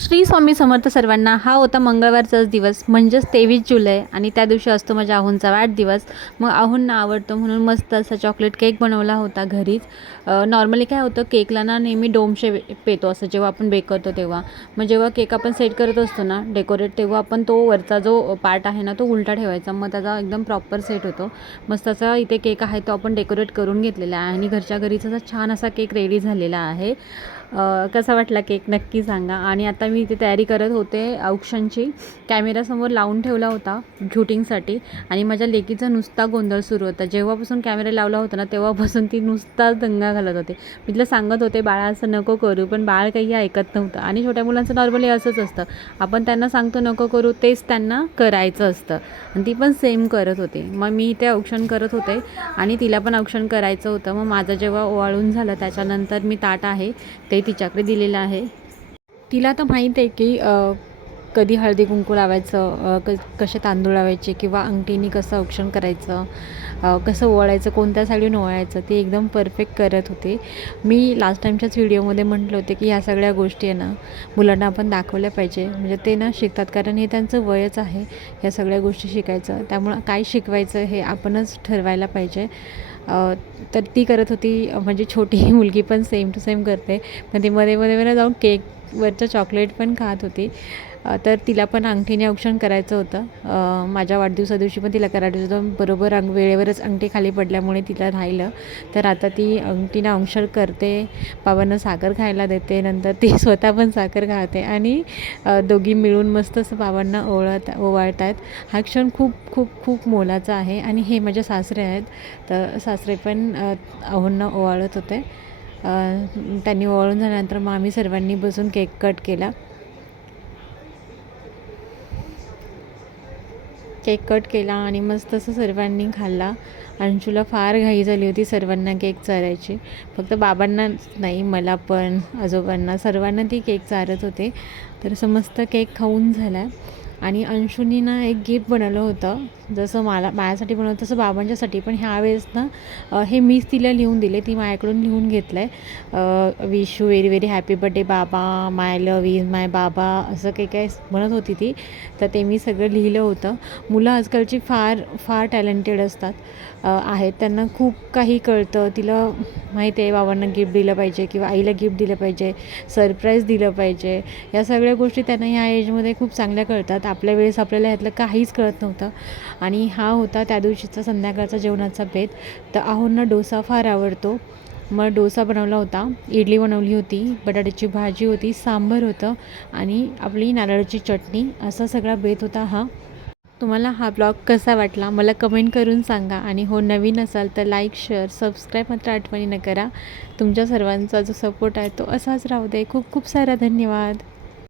श्री स्वामी समर्थ सर्वांना हा होता मंगळवारचाच दिवस म्हणजेच तेवीस जुलै. आणि त्या दिवशी असतो माझ्या आहूंचा वाढदिवस. मग आहूंना आवडतो म्हणून मस्त असा चॉकलेट केक बनवला होता घरीच. नॉर्मली काय होतं केकला ना नेहमी डोमशे पेतो असं जेव्हा आपण बेक करतो तेव्हा. मग जेव्हा केक आपण सेट करत असतो ना डेकोरेट तेव्हा आपण तो वरचा जो पार्ट आहे ना तो उलटा ठेवायचा. मग त्याचा एकदम प्रॉपर सेट होतो. मस्त असा इथे केक आहे तो आपण डेकोरेट करून घेतलेला आहे. आणि घरच्या घरीच असा छान असा केक रेडी झालेला आहे. कसा वाटला केक? नक्की सांगा. आणि आता मी इथे तयारी करत होते औक्षणची. कॅमेरासमोर लावून ठेवला होता शूटिंगसाठी. आणि माझ्या लेकीचा नुसता गोंधळ सुरू होता. जेव्हापासून कॅमेरा लावला होता ना तेव्हापासून ती नुसताच दंगा घालत होते. मी तिला सांगत होते बाळा असं नको करू पण बाळ काही ऐकत नव्हतं. आणि छोट्या मुलांचं नॉर्मली असंच असतं. आपण त्यांना सांगतो नको करू तेच त्यांना करायचं असतं. आणि ती पण सेम करत होती. मग मी इथे औक्षण करत होते. आणि तिला पण औक्षण करायचं होतं. मग माझं जेव्हा ओवाळून झालं त्याच्यानंतर मी ताट आहे ते तिच्याकडे दिलेलं आहे. तिला तर माहीत आहे की कधी हळदी कुंकू लावायचं क कसे तांदूळ लावायचे किंवा अंगठीनी कसं औक्षण करायचं कसं ओवाळायचं कोणत्या साईडून ओवाळायचं ते एकदम परफेक्ट करत होते. मी लास्ट टाईमच्याच व्हिडिओमध्ये म्हटलं होते की ह्या सगळ्या गोष्टी आहे ना मुलांना आपण दाखवल्या पाहिजे. म्हणजे ते ना शिकतात कारण हे त्यांचं वयच आहे ह्या सगळ्या गोष्टी शिकायचं. त्यामुळं काय शिकवायचं हे आपणच ठरवायला पाहिजे. तर ती करत होती म्हणजे छोटी मुलगी पण सेम टू सेम करते. पण ती मध्ये मध्ये मला जाऊन वरचं चॉकलेट पण खात होती. तर तिला पण अंगठीने औक्षण करायचं होतं. माझ्या वाढदिवसा दिवशी पण तिला करायचं होतं. बरोबर अंग वेळेवरच अंगठी खाली पडल्यामुळे तिला राहिलं. तर आता ती अंगठीनं औक्षण करते. बाबांना साखर खायला देते. नंतर ती स्वतः पण साखर खाते. आणि दोघी मिळून मस्त असं बाबांना ओळत ओवाळत आहेत हा क्षण खूप खूप खूप मोलाचा आहे. आणि हे माझे सासरे आहेत. तर सासरे पण अहोंना ओवाळत होते. त्यांनी ओळून झाल्यानंतर मग आम्ही सर्वांनी बसून केक कट केला. केक कट केला आणि मस्त असं सर्वांनी खाल्ला. अंशूला फार घाई झाली होती सर्वांना केक चारायची. फक्त बाबांना नाही मला पण आजोबांना सर्वांना ती केक चारत होते. तर असं मस्त केक खाऊन झाला. आणि अंशूनी ना एक गिफ्ट बनवलं होतं. जसं मला माझ्यासाठी बनवलं तसं बाबांच्यासाठी. पण ह्यावेळेस ना हे मीच तिला लिहून दिले. ती माझ्याकडून लिहून घेतलं आहे wish you very very happy birthday बाबा माय लव इज माय बाबा असं काही काय म्हणत होती ती. तर ते मी सगळं लिहिलं होतं. मुलं आजकालची फार फार टॅलेंटेड असतात. आहेत. त्यांना खूप काही कळतं. तिला माहिती आहे बाबांना गिफ्ट दिलं पाहिजे किंवा आईला गिफ्ट दिलं पाहिजे सरप्राईज दिलं पाहिजे. या सगळ्या गोष्टी त्यांना ह्या एजमध्ये खूप चांगल्या कळतात. आपल्या वेळेस आपल्याला ह्यातलं काहीच कळत नव्हतं. आणि हा होता त्या दिवशीचा संध्याकाळचा जेवणाचा बेत. तर आहोंना डोसा फार आवडतो. मग डोसा बनवला होता. इडली बनवली होती. बटाट्याची भाजी होती. सांबर होतं. आणि आपली नारळाची चटणी. असा सगळा बेत होता हा. तुम्हाला हा ब्लॉग कसा वाटला? मला कमेंट करून सांगा. आणि हो नवीन असाल तर लाईक शेअर सबस्क्राईब मात्र न करा. तुमच्या सर्वांचा जो सपोर्ट आहे तो असाच राहू दे. खूप खूप सारा धन्यवाद.